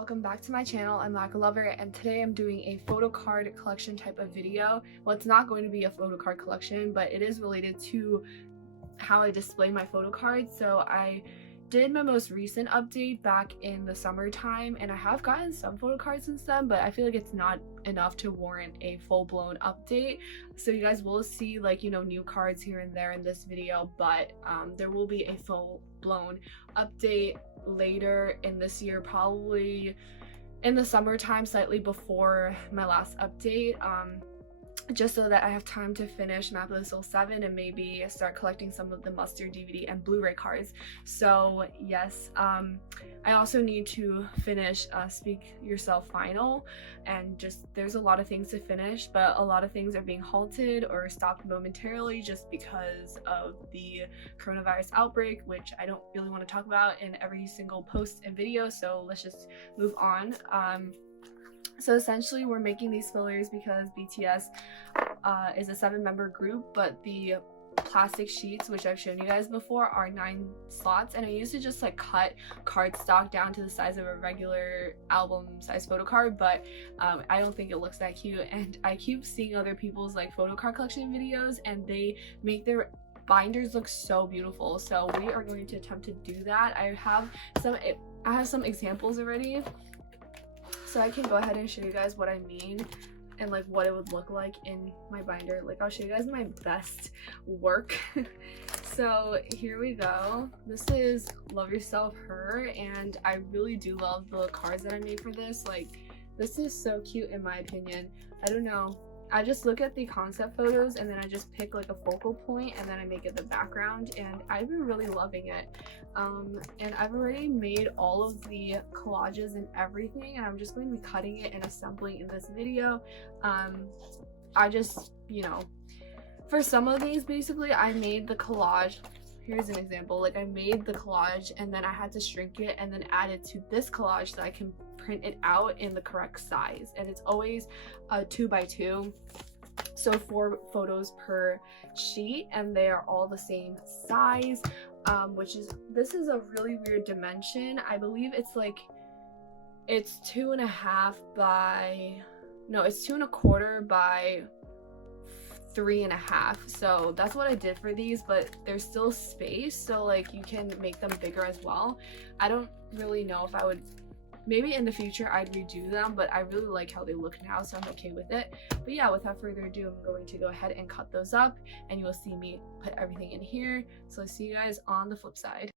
welcome back to my channel. I'm Lacquer Lover, and today I'm doing a photocard collection type of video. Well, it's not going to be a photocard collection, but it is related to how I display my photocards. So I did my most recent update back in the summertime, and I have gotten some photocards since then, but I feel like it's not enough to warrant a full-blown update. So you guys will see, like, you know, new cards here and there in this video, but there will be a full-blown update later in this year, probably in the summertime, slightly before my last update, just so that I have time to finish Map of the Soul 7 and maybe start collecting some of the Mustard DVD and Blu-ray cards. So yes, I also need to finish Speak Yourself Final, and just there's a lot of things to finish, but a lot of things are being halted or stopped momentarily just because of the coronavirus outbreak, which I don't really want to talk about in every single post and video, so let's just move on. So essentially we're making these fillers because BTS is a 7-member group, but the plastic sheets, which I've shown you guys before, are 9 slots, and I used to just like cut cardstock down to the size of a regular album size photo card, but I don't think it looks that cute, and I keep seeing other people's like photo card collection videos and they make their binders look so beautiful. So we are going to attempt to do that. I have some examples already, so I can go ahead and show you guys what I mean and like what it would look like in my binder. Like, I'll show you guys my best work. So here we go. This is Love Yourself Her, and I really do love the cards that I made for this. Like, this is so cute in my opinion. I don't know, I just look at the concept photos and then I just pick like a focal point and then I make it the background, and I've been really loving it. And I've already made all of the collages and everything, and I'm just going to be cutting it and assembling in this video. I just, you know, for some of these, basically I made the collage. Here's an example. Like, I made the collage and then I had to shrink it and then add it to this collage so I can print it out in the correct size, and it's always 2x2, so 4 photos per sheet, and they are all the same size, this is a really weird dimension. I believe it's like, it's 2.5 by, no, it's 2.25 by 3.5, so that's what I did for these, but there's still space, so like you can make them bigger as well. I don't really know if I would, maybe in the future I'd redo them, but I really like how they look now, so I'm okay with it. But yeah, without further ado, I'm going to go ahead and cut those up, and you will see me put everything in here. So I'll see you guys on the flip side.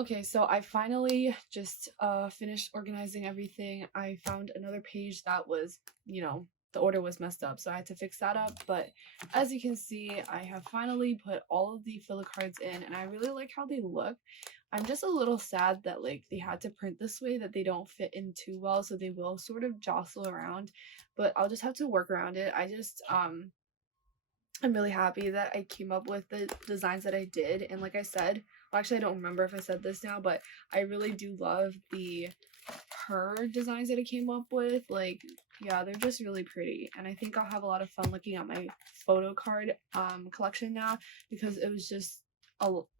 Okay, so I finally just finished organizing everything. I found another page that was, the order was messed up, so I had to fix that up. But as you can see, I have finally put all of the filler cards in, and I really like how they look. I'm just a little sad that like they had to print this way, that they don't fit in too well, so they will sort of jostle around, but I'll just have to work around it. I'm really happy that I came up with the designs that I did. And like I said, well, actually, I don't remember if I said this now, but I really do love the her designs that I came up with. Like, yeah, they're just really pretty. And I think I'll have a lot of fun looking at my photo card collection now, because it was just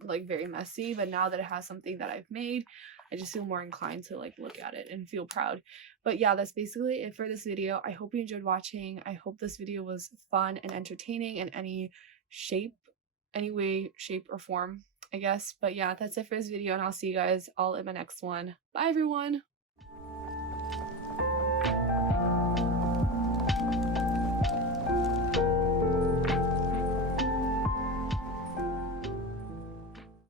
like very messy. But now that it has something that I've made, I just feel more inclined to like look at it and feel proud. But yeah, that's basically it for this video. I hope you enjoyed watching. I hope this video was fun and entertaining in any way, shape, or form, I guess. But yeah, that's it for this video, and I'll see you guys all in my next one. Bye, everyone!